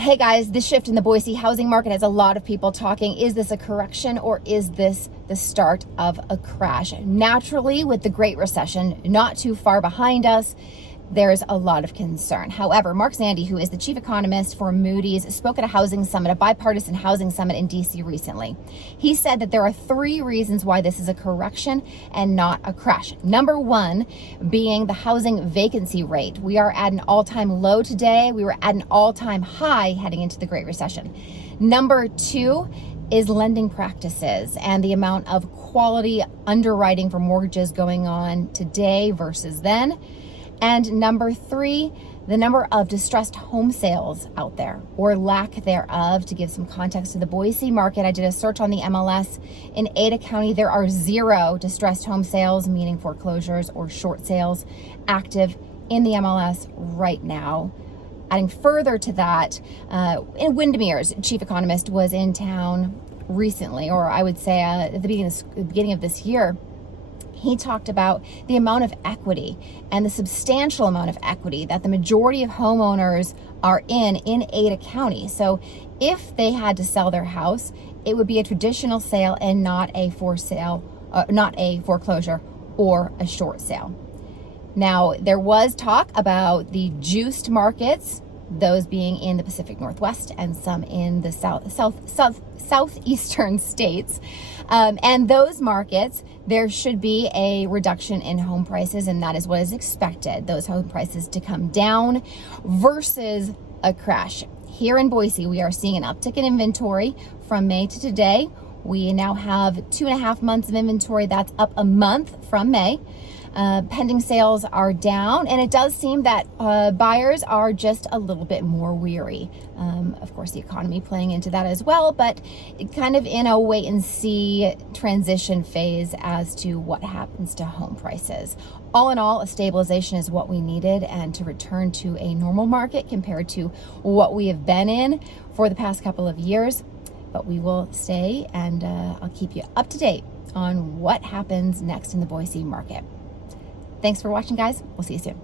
Hey guys, this shift in the Boise housing market has a lot of people talking. Is this a correction or is this the start of a crash? Naturally, with the Great Recession not too far behind us, there's a lot of concern. However, Mark Zandi, who is the chief economist for Moody's, spoke at a housing summit, a bipartisan housing summit in DC recently. He said that there are 3 reasons why this is a correction and not a crash. Number 1 being the housing vacancy rate. We are at an all-time low today. We were at an all-time high heading into the Great Recession. Number 2 is lending practices and the amount of quality underwriting for mortgages going on today versus then. And number 3, the number of distressed home sales out there, or lack thereof. To give some context to the Boise market, I did a search on the MLS. In Ada County, there are 0 distressed home sales, meaning foreclosures or short sales, active in the MLS right now. Adding further to that, in Windermere's chief economist was in town recently, or I would say at the beginning of this year. He talked about the amount of equity and the substantial amount of equity that the majority of homeowners are in Ada County. So if they had to sell their house, it would be a traditional sale and not a not a foreclosure or a short sale. Now, there was talk about the juiced markets, those being in the Pacific Northwest and some in the southeastern states. And those markets, there should be a reduction in home prices, and that is what is expected, those home prices to come down versus a crash. Here in Boise, we are seeing an uptick in inventory from May to today. We now have 2.5 months of inventory. That's up a month from May. Pending sales are down, and it does seem that buyers are just a little bit more weary. Of course, the economy playing into that as well, but kind of in a wait and see transition phase as to what happens to home prices. All in all, a stabilization is what we needed, and to return to a normal market compared to what we have been in for the past couple of years. But we will stay, and I'll keep you up to date on what happens next in the Boise market. Thanks for watching, guys. We'll see you soon.